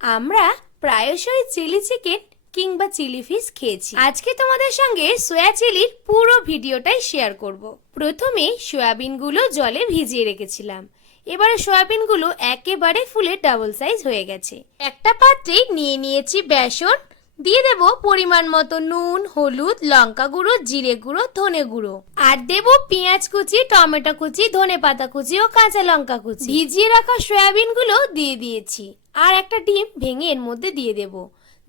আমরা প্রায়শই chilli chicken কিংবা চিলি ফিশ খেয়েছি। আজকে তোমাদের সঙ্গে সোয়া চিলির পুরো ভিডিওটাই শেয়ার করব। প্রথমে সয়াবিনগুলো জলে ভিজিয়ে রেখেছিলাম। এবারে সয়াবিনগুলো একেবারে ফুলে ডাবল সাইজ হয়ে গেছে। একটা পাত্রে নিয়ে নিয়েছি বেসন দিয়ে দেব পরিমাণ মতো নুন, হলুদ, লঙ্কা গুঁড়ো, জিরে গুঁড়ো, ধনে গুঁড়ো। আর দেব পেঁয়াজ কুচি, টমেটো কুচি, ধনে পাতা কুচি ও কাঁচা লঙ্কা কুচি। ভিজিয়ে রাখা সয়াবিনগুলো দিয়ে দিয়েছি। আর একটা ডিম ভেঙে এর মধ্যে দিয়ে দেব।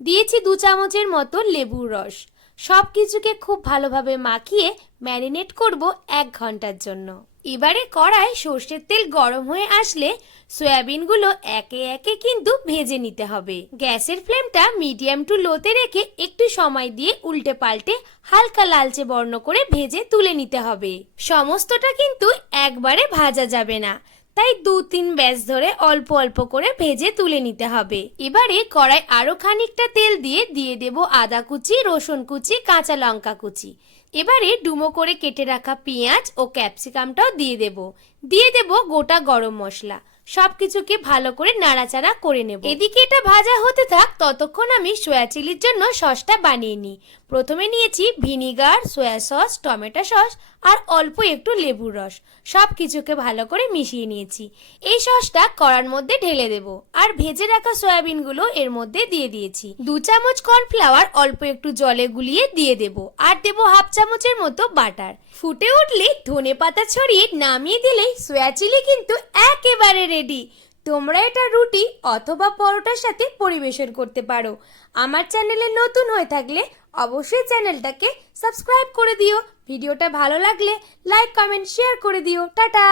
দিয়েছি দু চামচের মতো লেবুর রস। সব কিছুকে খুব ভালোভাবে মাখিয়ে ম্যারিনেট করব এক ঘণ্টার জন্য। এবারে কড়ায় সর্ষের তেল গরম হয়ে আসলে সয়াবিনগুলো একে একে কিন্তু ভেজে নিতে হবে। গ্যাসের ফ্লেমটা মিডিয়াম টু লোতে রেখে একটু সময় দিয়ে উল্টে পাল্টে হালকা লালচে বর্ণ করে ভেজে তুলে নিতে হবে। সমস্তটা কিন্তু একবারে ভাজা যাবে না। তাই দু তিন ব্যাস ধরে অল্প অল্প করে ভেজে তুলে নিতে হবে। এবারে কড়াই আরও খানিকটা তেল দিয়ে দিয়ে দেব আদা কুচি, রসুন কুচি, কাঁচা লঙ্কা কুচি। এবারে ডুমো করে কেটে রাখা পেঁয়াজ ও ক্যাপসিকামটাও দিয়ে দেব। দিয়ে দেব গোটা গরম মশলা। সবকিছুকে ভালো করে নাড়াচাড়া করে নেব। এদিকে এটা ভাজা হতে থাক, ততক্ষণ আমি সয়া চিলির জন্য সসটা বানিয়ে নিই। প্রথমে নিয়েছি vinegar, soya sauce, tomato sauce আর অল্প একটু লেবুর রস। সব কিছুকে ভালো করে মিশিয়ে নিয়েছি। এই সসটা কড়ার মধ্যে ঢেলে দেব আর ভেজে রাখা সয়াবিনগুলো এর মধ্যে দিয়ে দিয়েছি। দু চামচ কর্নফ্লাওয়ার অল্প একটু জলে গুলিয়ে দিয়ে দেব আর দেব হাফ চামচের মতো বাটার। ফুটে উঠলে ধনে পাতা ছড়িয়ে নামিয়ে দিলেই সয়া চিলি কিন্তু একেবারে রেডি। তোমরা এটা রুটি অথবা পরোটার সাথে পরিবেশন করতে পারো। আমার চ্যানেলে নতুন হয়ে থাকলে অবশ্যই চ্যানেলটাকে সাবস্ক্রাইব করে দিও। ভিডিওটা ভালো লাগলে লাইক, কমেন্ট, শেয়ার করে দিও। টাটা!